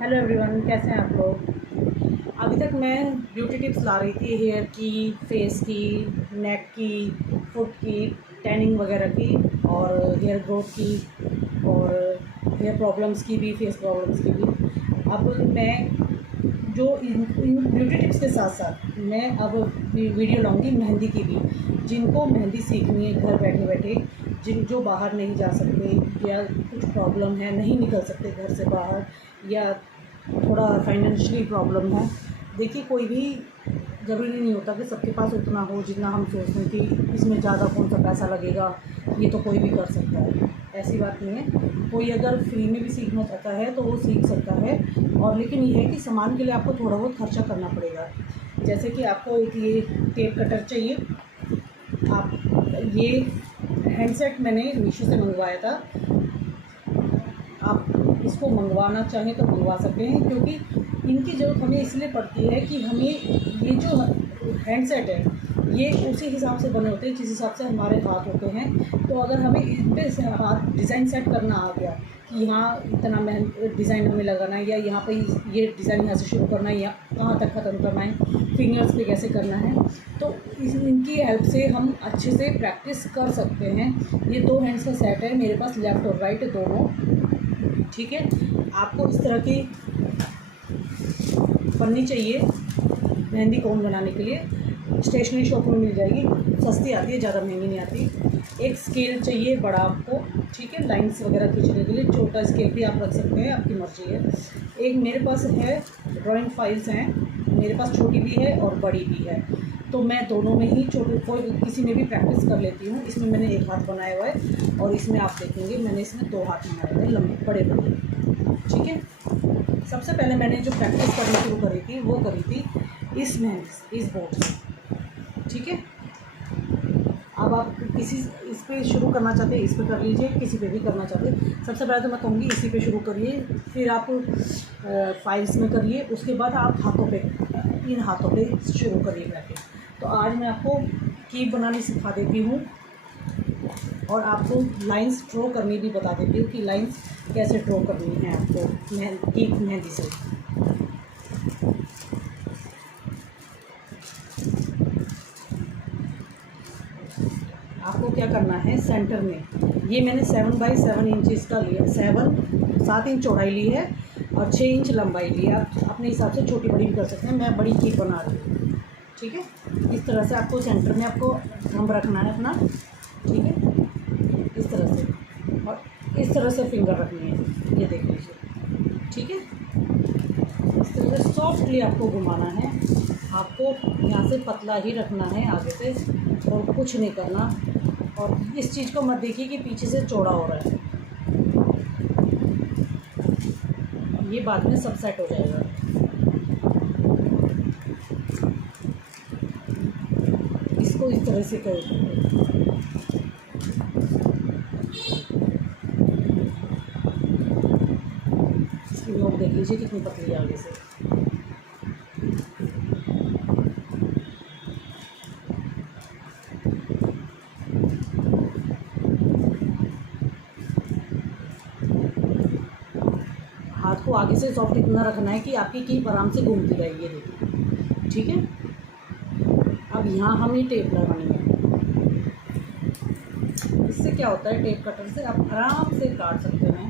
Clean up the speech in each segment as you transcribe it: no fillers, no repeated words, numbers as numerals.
Hello everyone, कैसे हैं आप लोग। अभी तक मैं ब्यूटी टिप्स ला रही थी, हेयर की, फेस की, नेक की, फुट की, टैनिंग वगैरह की, और हेयर ग्रोथ की, और हेयर प्रॉब्लम्स की भी, फेस प्रॉब्लम्स की भी। अब मैं जो इन ब्यूटी टिप्स के साथ साथ मैं अब वीडियो लाऊंगी मेहंदी की भी। जिनको मेहंदी सीखनी है घर बैठे बैठे, जो बाहर नहीं जा सकते या कुछ प्रॉब्लम है, नहीं निकल सकते घर से बाहर, या थोड़ा फाइनेंशियली प्रॉब्लम है। देखिए, कोई भी ज़रूरी नहीं होता कि सबके पास उतना हो जितना हम सोचते हैं कि इसमें ज़्यादा कौन सा पैसा लगेगा, ये तो कोई भी कर सकता है। ऐसी बात नहीं है। कोई अगर फ्री में भी सीखना चाहता है तो वो सीख सकता है। और लेकिन ये है कि सामान के लिए आपको थोड़ा बहुत खर्चा करना पड़ेगा। जैसे कि आपको एक ये टेप कटर चाहिए। आप ये हैंडसेट मैंने मीशो से मंगवाया था। आप इसको मंगवाना चाहें तो मंगवा सकते हैं, क्योंकि इनकी ज़रूरत हमें इसलिए पड़ती है कि हमें ये जो हैंडसेट है ये उसी हिसाब से बने होते हैं जिस हिसाब से हमारे हाथ होते हैं। तो अगर हमें इन पे हाथ डिज़ाइन सेट करना आ गया कि यहाँ इतना डिज़ाइन हमें लगाना है, या यहाँ पे ये डिज़ाइन यहाँ से शुरू करना है या कहाँ तक ख़त्म करना है, फिंगर्स पे कैसे करना है, तो इनकी हेल्प से हम अच्छे से प्रैक्टिस कर सकते हैं। ये 2 हैंड्स का सेट है मेरे पास, लेफ़्ट और राइट दोनों। ठीक है। आपको इस तरह की पन्नी चाहिए मेहंदी कोन बनाने के लिए। स्टेशनरी शॉप में मिल जाएगी, सस्ती आती है, ज़्यादा महंगी नहीं आती। एक स्केल चाहिए बड़ा आपको, ठीक है, लाइंस वगैरह खींचने के लिए। छोटा स्केल भी आप रख सकते हैं, आपकी मर्ज़ी है। एक मेरे पास है, ड्राइंग फाइल्स हैं मेरे पास, छोटी भी है और बड़ी भी है। तो मैं दोनों में ही कोई किसी में भी प्रैक्टिस कर लेती हूँ। इसमें मैंने एक हाथ बनाया हुआ है, और इसमें आप देखेंगे मैंने इसमें 2 हाथ बनाए हुए हैं, लंबे बड़े बड़े। ठीक है। सबसे पहले मैंने जो प्रैक्टिस करनी शुरू करी थी वो करी थी इस बोर्ड से। ठीक है। अब आप इस पे शुरू करना चाहते हैं, इस पे कर लीजिए, किसी पे भी करना चाहते हैं। सबसे पहले तो मैं कहूँगी इसी पे शुरू करिए, फिर आप फाइल्स में करिए, उसके बाद आप इन हाथों पे शुरू करिए प्रैक्टिस। तो आज मैं आपको कीप बनानी सिखा देती हूँ, और आपको लाइंस ड्रॉ करनी भी बता देती हूँ कि लाइंस कैसे ड्रॉ करनी है आपको मेहंदी से। आपको क्या करना है, सेंटर में ये मैंने 7 बाई 7 इंचज़ का लिया, 7 इंच चौड़ाई ली है और 6 इंच लंबाई ली है। आप अपने हिसाब से छोटी बड़ी भी कर सकते हैं, मैं बड़ी कीप बना रही हूँ। ठीक है। इस तरह से आपको सेंटर में आपको थंब रखना है अपना। ठीक है, इस तरह से, और इस तरह से फिंगर रखनी है, ये देख लीजिए। ठीक है। इस तरह से सॉफ्टली आपको घुमाना है। आपको यहाँ से पतला ही रखना है आगे से, और कुछ नहीं करना। और इस चीज़ को मत देखिए कि पीछे से चौड़ा हो रहा है, ये बाद में सब सेट हो जाएगा। इसको इस तरह से करें। इसकी नोक देख लीजिए कितनी पतली है आगे से। हाथ को आगे से सॉफ्ट इतना रखना है कि आपकी कीप आराम से घूमती रहेगी, ये देखिए। ठीक है। अब यहाँ हमें टेप लगानी है। इससे क्या होता है, टेप कटर से आप आराम से काट सकते हैं।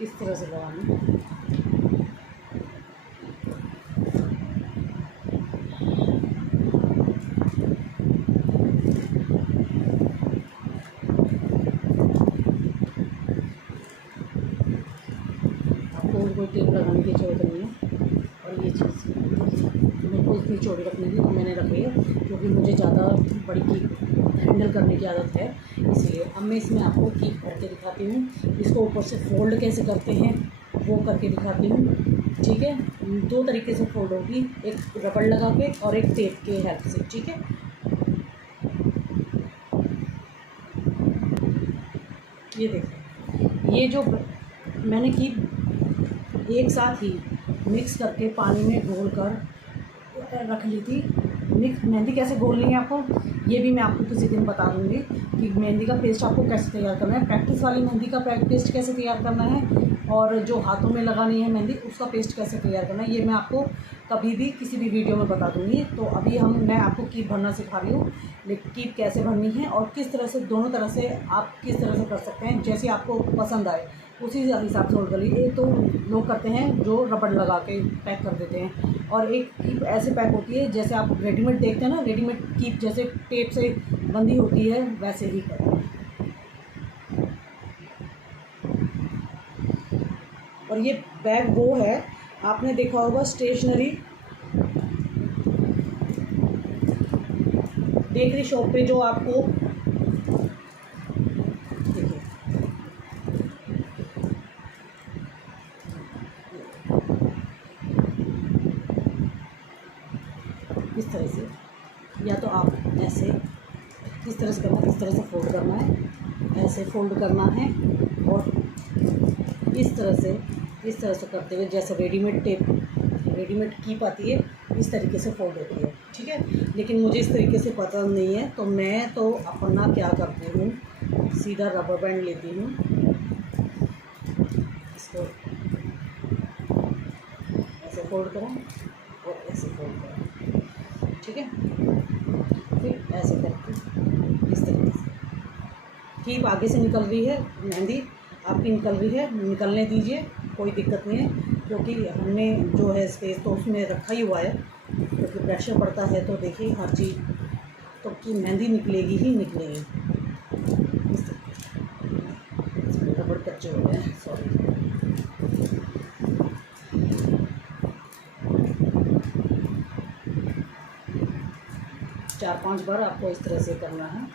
इस तरह से लगाना है। कोई टेप लगाने की ज़रूरत नहीं है। और ये चीज़ मेरे को इतनी चौड़ी रखनी थी तो मैंने रखी है, क्योंकि मुझे ज़्यादा बड़ी कीप हैंडल करने की आदत है, इसलिए। अब मैं इसमें आपको कीप करके दिखाती हूँ। इसको ऊपर से फोल्ड कैसे करते हैं वो करके दिखाती हूँ। ठीक है। 2 तरीके से फोल्ड होगी, एक रबड़ लगा के और एक टेप के हेल्प से। ठीक है। ये देखिए, ये जो मैंने कीप एक साथ ही मिक्स करके पानी में घोल कर रख ली थी, मिक्स मेहंदी कैसे घोलनी है आपको, ये भी मैं आपको किसी दिन बता दूँगी कि मेहंदी का पेस्ट आपको कैसे तैयार करना है, प्रैक्टिस वाली मेहंदी का पेस्ट कैसे तैयार करना है, और जो हाथों में लगानी है मेहंदी उसका पेस्ट कैसे तैयार करना है, ये मैं आपको कभी भी किसी भी वीडियो में बता दूँगी। तो अभी मैं आपको कीप भरना सिखा रही हूँ, लेकिन कीप कैसे भरनी है और किस तरह से, दोनों तरह से आप किस तरह से कर सकते हैं, जैसे आपको पसंद आए उसी हिसाब से होल्ड कर लीजिए। एक तो लोग करते हैं जो रबड़ लगा के पैक कर देते हैं, और एक कीप ऐसे पैक होती है जैसे आप रेडीमेड देखते हैं ना, रेडीमेड कीप जैसे टेप से बंधी होती है वैसे ही करें। और ये बैग वो है, आपने देखा होगा स्टेशनरी बेकरी शॉप पे जो आपको देखिए इस तरह से, या तो आप ऐसे किस तरह से करना है, इस तरह से फोल्ड करना है, ऐसे फोल्ड करना है, और इस तरह से करते हुए जैसे रेडीमेड कीप आती है इस तरीके से फोल्ड होती है, ठीक है। लेकिन मुझे इस तरीके से पसंद नहीं है, तो मैं तो अपना क्या करती हूँ, सीधा रबर बैंड लेती हूँ, इसको ऐसे फोल्ड करूँ और ऐसे फोल्ड करूँ, ठीक है। फिर ऐसे करके इस तरीके से कीप आगे से निकल रही है, मेहंदी आपकी निकल रही है, निकलने दीजिए, कोई दिक्कत नहीं है, क्योंकि हमने जो है स्पेस तो उसमें रखा ही हुआ है, क्योंकि प्रेशर पड़ता है तो देखिए हर चीज़ तो की मेहंदी निकलेगी ही निकलेगी। इसमें रबड़ कच्चे हो गए, सॉरी। चार 5 बार आपको इस तरह से करना है।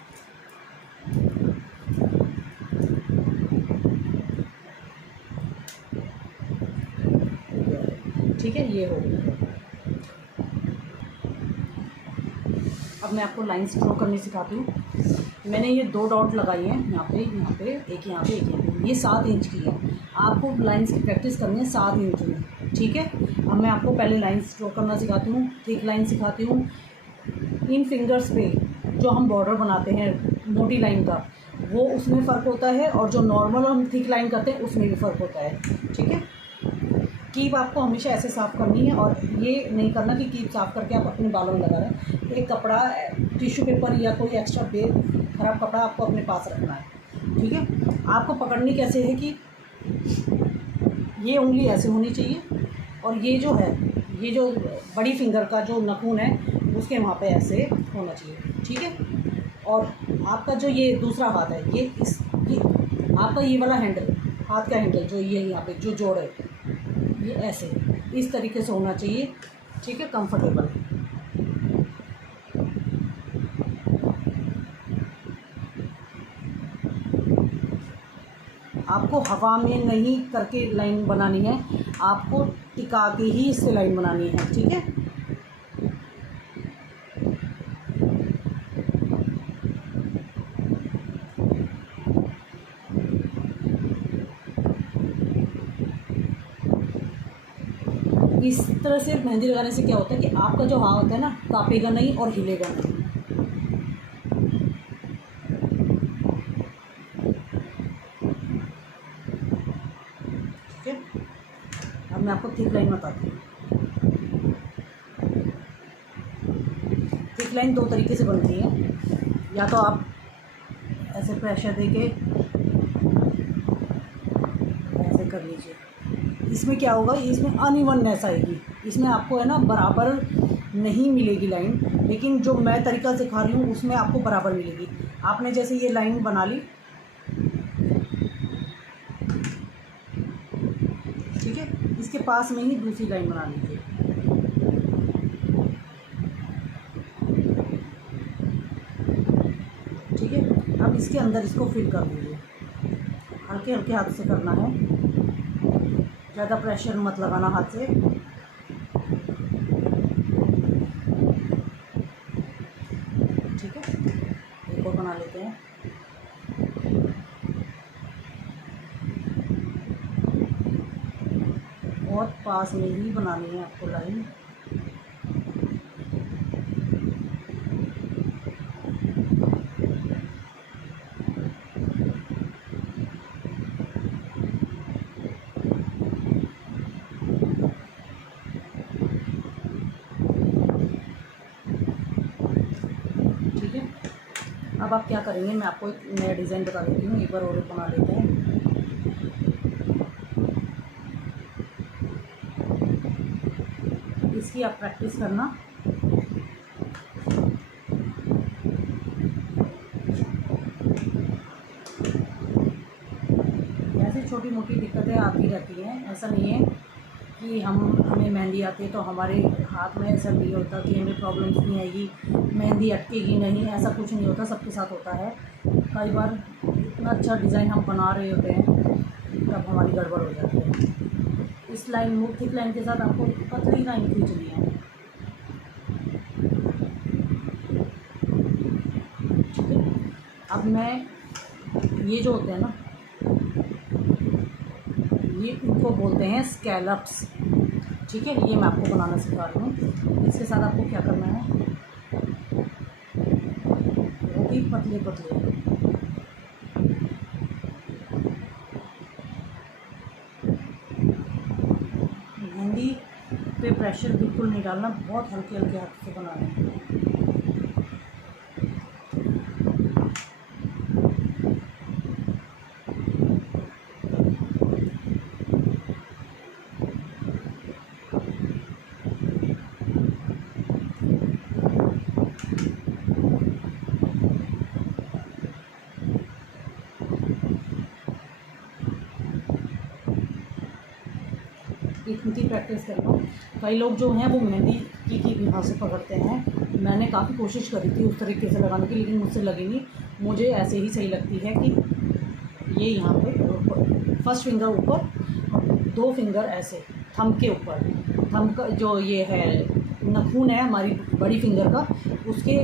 ठीक है, ये हो गया। अब मैं आपको लाइंस ड्रॉ करनी सिखाती हूँ। मैंने ये 2 डॉट लगाई हैं, यहाँ पे एक यहाँ पे, एक यहाँ पे। ये 7 इंच की है, आपको लाइंस की प्रैक्टिस करनी है 7 इंच में, ठीक है। अब मैं आपको पहले लाइंस ड्रॉ करना सिखाती हूँ, थिक लाइन सिखाती हूँ। इन फिंगर्स पे जो हम बॉर्डर बनाते हैं मोटी लाइन का, वो उसमें फ़र्क होता है, और जो नॉर्मल हम थिक लाइन करते हैं उसमें भी फ़र्क होता है, ठीक है। कीप आपको हमेशा ऐसे साफ़ करनी है, और ये नहीं करना कि कीप साफ़ करके आप अपने बालों में लगा रहे हैं। एक कपड़ा, टिश्यू पेपर या कोई एक्स्ट्रा ख़राब कपड़ा आपको अपने पास रखना है, ठीक है। आपको पकड़नी कैसे है कि ये उंगली ऐसे होनी चाहिए, और ये जो है, ये जो बड़ी फिंगर का जो नाखून है उसके वहाँ पे ऐसे होना चाहिए, ठीक है। और आपका जो ये दूसरा हाथ है, ये आपका ये वाला हैंडल, हाथ का हैंडल जो ये यहाँ पे जो जोड़ है, ये ऐसे इस तरीके से होना चाहिए, ठीक है, कंफर्टेबल। आपको हवा में नहीं करके लाइन बनानी है, आपको टिका के ही इससे लाइन बनानी है, ठीक है। इस तरह से मेहंदी लगाने से क्या होता है कि आपका जो हाथ है ना, कांपेगा नहीं और हिलेगा नहीं। ठीक है, अब मैं आपको थिक लाइन बताती हूँ। थिक लाइन 2 तरीके से बनती है, या तो आप ऐसे प्रेशर देके ऐसे कर लीजिए। इसमें क्या होगा, इसमें अनइवननेस आएगी, इसमें आपको है ना बराबर नहीं मिलेगी लाइन, लेकिन जो मैं तरीका सिखा रही हूँ उसमें आपको बराबर मिलेगी। आपने जैसे ये लाइन बना ली, ठीक है, इसके पास में ही दूसरी लाइन बना लीजिए, ठीक है। अब इसके अंदर इसको फिल कर दीजिए, हल्के हल्के हाथ से करना है, ज़्यादा प्रेशर मत लगाना हाथ से। ठीक है, एक और बना लेते हैं। बहुत पास में ही बनानी है आपको लाइन। अब आप क्या करेंगे, मैं आपको एक नया डिज़ाइन बता देती हूँ, एक बार और बना लेते हैं। इसकी आप प्रैक्टिस करना। ऐसी छोटी मोटी दिक्कतें आती रहती हैं, ऐसा नहीं है कि हमें मेहंदी आती है तो हमारे हाथ में ऐसा नहीं होता कि हमें प्रॉब्लम्स नहीं आएगी, मेहंदी अटकेगी नहीं, ऐसा कुछ नहीं होता, सबके साथ होता है। कई बार इतना अच्छा डिज़ाइन हम बना रहे होते हैं तब हमारी गड़बड़ हो जाती है। इस लाइन थिक लाइन के साथ आपको पतली लाइन खींचनी है, ठीक है। अब मैं ये जो होते हैं ना, ये इनको बोलते हैं स्कैलप्स, ठीक है। ये मैं आपको बनाना सिखा रही हूँ। इसके साथ आपको क्या करना है, बहुत ही पतले पतले मेहंदी पे प्रेशर बिल्कुल नहीं डालना, बहुत हल्के हल्के हाथ से बनाना है। इतनी प्रैक्टिस कर लो। कई लोग जो हैं वो मेहंदी की वहाँ से पकड़ते हैं। मैंने काफ़ी कोशिश करी थी उस तरीके से लगाने की, लेकिन मुझसे लगी नहीं। मुझे ऐसे ही सही लगती है कि ये यहाँ पे फर्स्ट फिंगर ऊपर, 2 फिंगर ऐसे थंब के ऊपर, थंब का जो ये है नाखून है हमारी बड़ी फिंगर का, उसके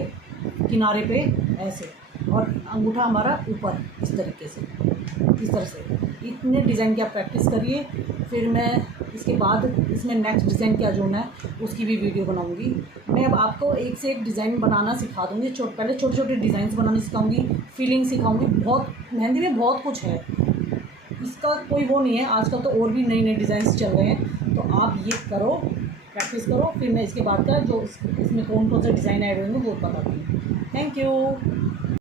किनारे पे ऐसे, और अंगूठा हमारा ऊपर, इस तरीके से, इस तरह से। इतने डिज़ाइन की आप प्रैक्टिस करिए, फिर मैं इसके बाद इसमें नेक्स्ट डिज़ाइन क्या जोड़ना है उसकी भी वीडियो बनाऊंगी। मैं अब आपको एक से एक डिज़ाइन बनाना सिखा दूँगी। पहले छोटे छोटे डिज़ाइंस बनाना सिखाऊंगी, फीलिंग सिखाऊंगी। बहुत मेहंदी में बहुत कुछ है, इसका कोई वो नहीं है। आजकल तो और भी नए नए डिज़ाइंस चल रहे हैं, तो आप ये करो, प्रैक्टिस करो, फिर मैं इसके बाद का जो इसमें कौन कौन से डिज़ाइन ऐड होंगे वो बताती हूँ। Thank you.